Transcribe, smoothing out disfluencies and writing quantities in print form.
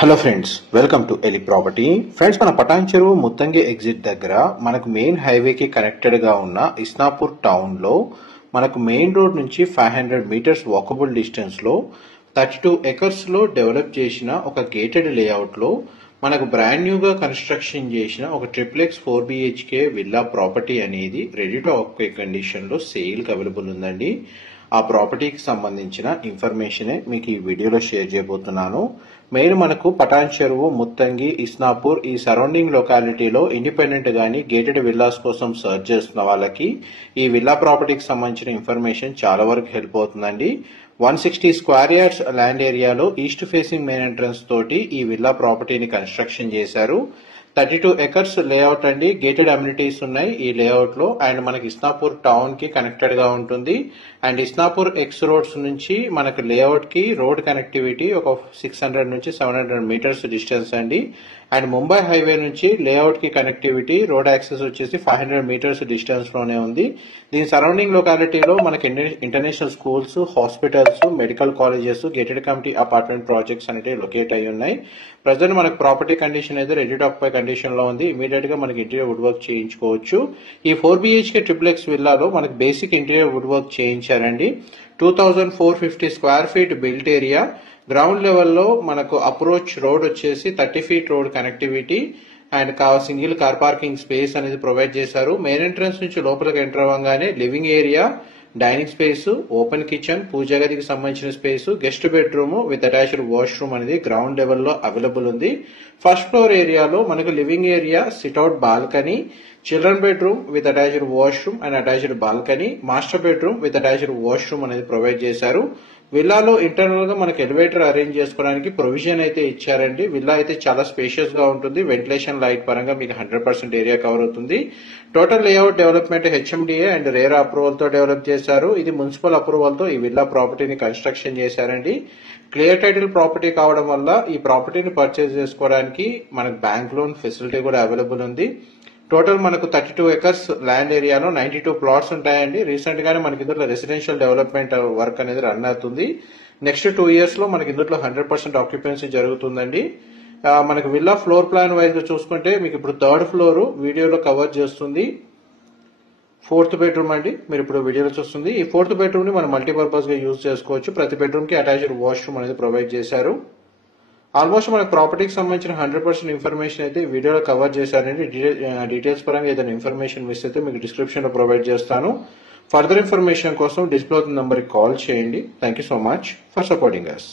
Hello friends, welcome to Eli property. Friends, మన పటాన్ చెరువు Muthangi exit దగ్గర మనకు మెయిన్ హైవేకి కనెక్టెడ్ గా ఉన్న ఇస్నాపూర్ టౌన్ లో మనకు మెయిన్ రోడ్ నుంచి 500 మీటర్స్ వాకబుల్ డిస్టెన్స్ లో 32 ఎకర్స్ లో డెవలప్ చేసిన ఒక గేటెడ్ లేఅవుట్ లో మనకు బ్రాండ్ న్యూగా కన్స్ట్రక్షన్ చేసిన ఒక ట్రిప్లెక్స్ 4 BHK విల్లా ప్రాపర్టీ అనేది రెడీ టు ఆక్యుపై కండిషన్ లో సేల్ కి అవైలబుల్ ఉందండి. ఆ ప్రాపర్టీకి సంబంధించిన ఇన్ఫర్మేషనే మీకు ఈ వీడియోలో షేర్ చేయబోతున్నాను. మెయిన్ మనకు పటాన్ చెరువు, ముత్తంగి, ఇస్నాపూర్ ఈ సరౌండింగ్ లొకాలిటీలో ఇండిపెండెంట్ గానీ గేటెడ్ విల్లాస్ కోసం సర్చ్ చేస్తున్న వాళ్ళకి ఈ విల్లా ప్రాపర్టీకి సంబంధించిన ఇన్ఫర్మేషన్ చాలా వరకు హెల్ప్ అవుతుందండి. 160 స్క్వేర్ యార్డ్స్ ల్యాండ్ ఏరియాలో ఈస్ట్ ఫేసింగ్ మెయిన్ ఎంట్రన్స్ తోటి ఈ విల్లా ప్రాపర్టీని కన్స్ట్రక్షన్ చేశారు. 32 ఎకర్స్ లేఅవుట్ అండి. గేటెడ్ అమ్యూనిటీస్ ఉన్నాయి ఈ లేఅవుట్ లో. అండ్ మనకి ఇస్నాపూర్ టౌన్ కి కనెక్టెడ్ గా ఉంటుంది. అండ్ ఇస్నాపూర్ ఎక్స్ రోడ్స్ నుంచి మనకు లేఅవుట్ కి రోడ్ కనెక్టివిటీ ఒక 600 నుంచి 700 మీటర్స్ డిస్టెన్స్ అండి. అండ్ ముంబై హైవే నుంచి లేఅవుట్ కి కనెక్టివిటీ రోడ్ యాక్సెస్ వచ్చేసి 500 మీటర్స్ డిస్టెన్స్ లోనే ఉంది. దీని సరౌండింగ్ లొకాలిటీలో మనకి international schools, hospitals, medical colleges, gated committee apartment projects అనేవి లొకేట్ అయి ఉన్నాయి. ప్రజెంట్ మనకు ప్రాపర్టీ కండిషన్ అయితే రెడీ టు ఆక్యుపై కండిషన్ లో ఉంది. ఇమీడియట్ గా మనకి ఇంటీరియర్ వుడ్ వర్క్ చేయించుకోవచ్చు. ఈ 4 BHK ట్రిప్లెక్స్ విల్లాలో మనకు బేసిక్ ఇంటీరియర్ వుడ్ వర్క్ చేయించారండి. 2450 square feet built area. Ground లెవెల్లో మనకు అప్రోచ్ రోడ్ వచ్చేసి 30 feet road connectivity and single car parking space అనేది ప్రొవైడ్ చేశారు. మెయిన్ ఎంట్రన్స్ నుంచి లోపలికి ఎంటర్ అవ్వగానే living area, dining space, open kitchen, puja గదికి సంబంధించిన space, guest bedroom with attached washroom అనేది గ్రౌండ్ లెవెల్లో అవైలబుల్ ఉంది. ఫస్ట్ ఫ్లోర్ ఏరియాలో మనకు living area, sit out balcony, children bedroom with attached washroom and attached balcony, master bedroom with attached washroom అనేది provide చేశారు. విల్లాలో internal గా మనకి ఎలివేటర్ అరేంజ్ చేసుకోవడానికి ప్రొవిజన్ అయితే ఇచ్చారండి. విల్లా అయితే చాలా స్పేషియస్ గా ఉంటుంది. వెంటిలేషన్, లైట్ పరంగా మీకు 100% ఏరియా కవర్ అవుతుంది. Total layout development HMDA and RERA approval తో డెవలప్ చేశారు. ఇది మున్సిపల్ అప్రూవల్ తో ఈ విల్లా ప్రాపర్టీని కన్స్ట్రక్షన్ చేశారండి. క్లియర్ టైటిల్ ప్రాపర్టీ కావడం వల్ల ఈ ప్రాపర్టీని పర్చేజ్ చేసుకోవడానికి మనకు బ్యాంక్ లోన్ ఫెసిలిటీ కూడా అవైలబుల్ ఉంది. టోటల్ మనకు 32 ఎకర్స్ ల్యాండ్ ఏరియాలో 92 ప్లాట్స్ ఉంటాయండి. రీసెంట్ గానే మనకి ఇందులో రెసిడెన్షియల్ డెవలప్మెంట్ వర్క్ అనేది రన్ అవుతుంది. నెక్స్ట్ 2 ఇయర్స్ లో మనకి ఇందులో 100% ఆక్యుపెన్సీ జరుగుతుందండి. మనకి విల్లా ఫ్లోర్ ప్లాన్ వైజ్ గా చూసుకుంటే మీకు ఇప్పుడు 3rd ఫ్లోర్ వీడియోలో కవర్ చేస్తుంది. 4th బెడ్రూమ్ అండి మీరు ఇప్పుడు వీడియోలో చూస్తుంది. ఈ 4th బెడ్రూమ్ ని మనం మల్టీపర్పస్ గా యూజ్ చేసుకోవచ్చు. ప్రతి బెడ్రూమ్ కి అటాచ్డ్ వాష్రూమ్ అనేది ప్రొవైడ్ చేశారు. ఆల్మోస్ట్ మనకు ప్రాపర్టీకి సంబంధించిన 100% ఇన్ఫర్మేషన్ అయితే వీడియోలో కవర్ చేశారండి. డీటెయిల్స్ పరంగా ఏదైనా ఇన్ఫర్మేషన్ మిస్ అయితే మీకు డిస్క్రిప్షన్ లో ప్రొవైడ్ చేస్తాను. ఫర్దర్ ఇన్ఫర్మేషన్ కోసం డిస్ప్లే అవుతున్న నంబర్కి కాల్ చేయండి. Thank you so much for supporting us.